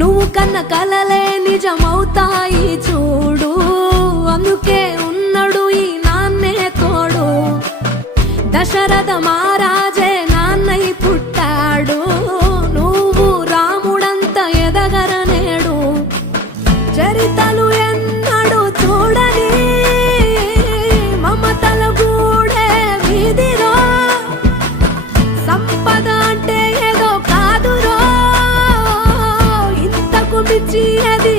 నువ్వు కన్న కలలే నిజమవుతాయి చూడు, అందుకే ఉన్నాడు ఈ నాన్నే తోడు. దశరథ మహారాజే నాన్నై పుట్టాడు, నువ్వు రాముడంత ఎదగరనేడు. చరితలు ఎన్నడు చూడని మమతల గూడే వీధిరో, సంపద అంటే ఏదో కాదురో, ఇంతకు మించి అది